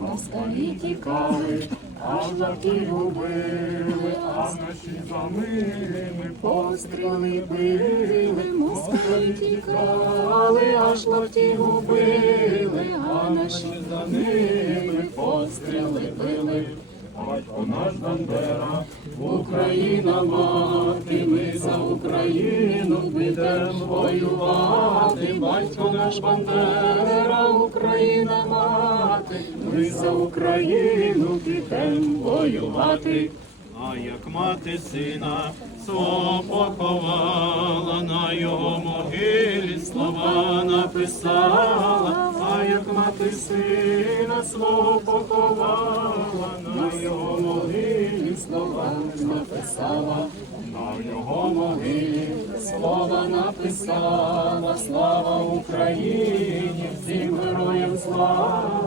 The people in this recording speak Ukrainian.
москалі тікали, аж лавки губили, а Наші за ними постріли били, москалі тікали, аж лавки губили, а наші за ними постріли били. Батько наш Бандера, Україна мати, ми за Україну підемо воювати, батько наш Бандера, Україна мати, ми за Україну підемо воювати. а як мати сина свого поховала, на його могилі слова написала, а як мати сина свого поховала, на його могилі Слова написала, на його могилі слова написала, слава Україні, всім героям слава,